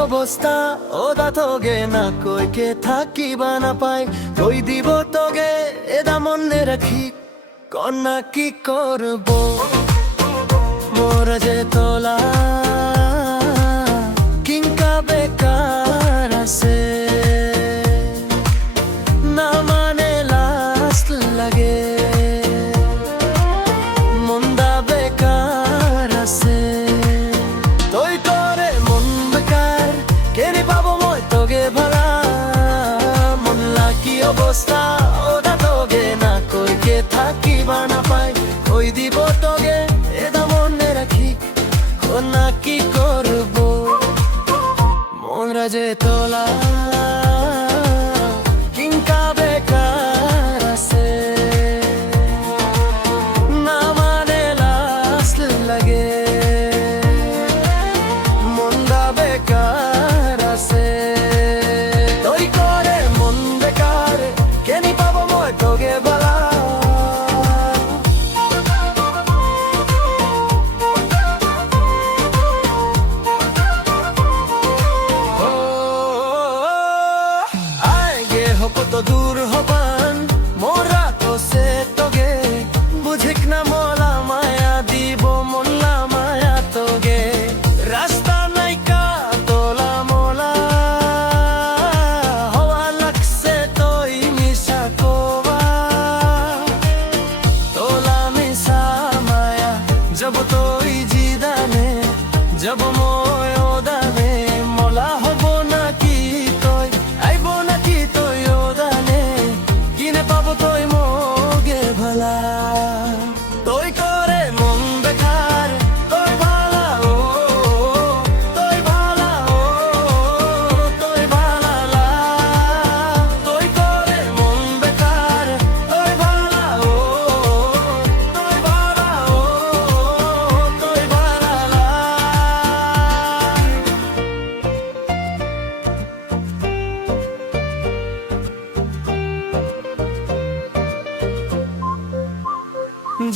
অবস্থা ওদা তোগে না কইকে থাকিবা না পাই কই দিব তোগে এদা মনে রাখি কন্যা কি করব মোর যে তোলা কিংকা বেকার আছে না মানে লাস্ট লাগে মন্দা বেকার আছে তুই করে মন বেকার কেনে পাবো মই তোগে ভালা মনলা কি অবস্থা ওদা তোগে না কইকে থাকিবা না পাই কই দিব তোগে এদা মনে রাখি কন্যা কি করব মোরা যে তোলা কিংকা বেকার আছে না মানে লাস্ট লাগে মন্দা বেকার আছে তুই করে মন বেকার কেনি পাবো মই তোগে বালা কত দূর হবান মোরা তো সে তোগে বুঝিক না মোলা মায়া দিব মোল্লা মায়া তোগে রাস্তা নাইকা তোলা মোলা হওয়া লাগছে তোই মিশা কোবা তোলা মিশা মায়া জব তোই জিদানে জব মোয় ওদানে মোলা হব নাকি তোই আইব নাকি তোই তোই মোগে ভালা তুই করে মন বেকার তোই ভালা ও তুই ভালা ও তুই ভালা লা তুই করে মন বেকার তুই ভালা ও তুই ভালা ও তুই ভালা লা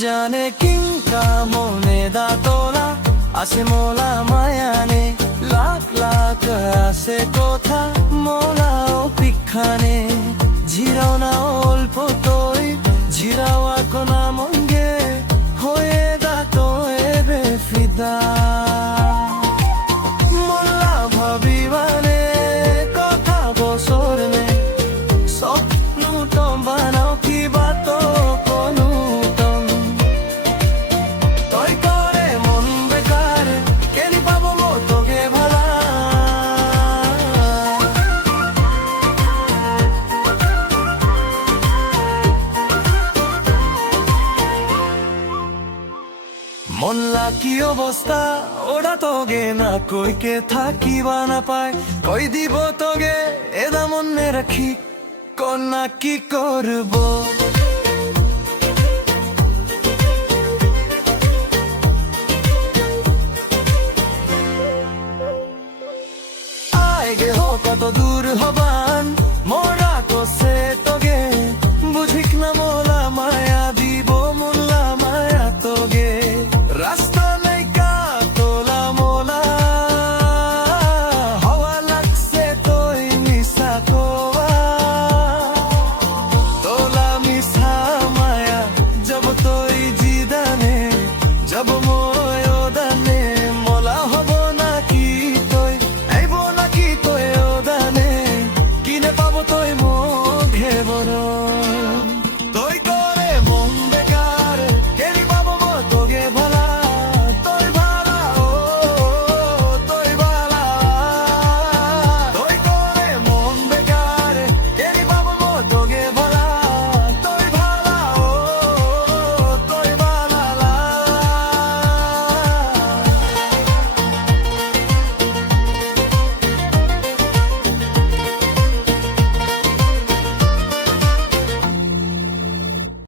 জানে কিংকা মনে দা তোলা আসে মোলা মায়ানে লাখ লাখ আসে কথা মোলা ও পিখানে ঝিরাও না অল্প তোই ঝিরাও আকনা মঙ্গে হয়ে দা তোয়ে বেফিদা মোল্লা ভাবিবানে কথা বছর নে স্বপ্ন তো বানাও কিবা তো কোনো মনলা কি অবস্থা ওরা তোগে না কইকে থাকিবা না পায় কই দিব তোগে এদা মনে রাখি কন্যা কি করব।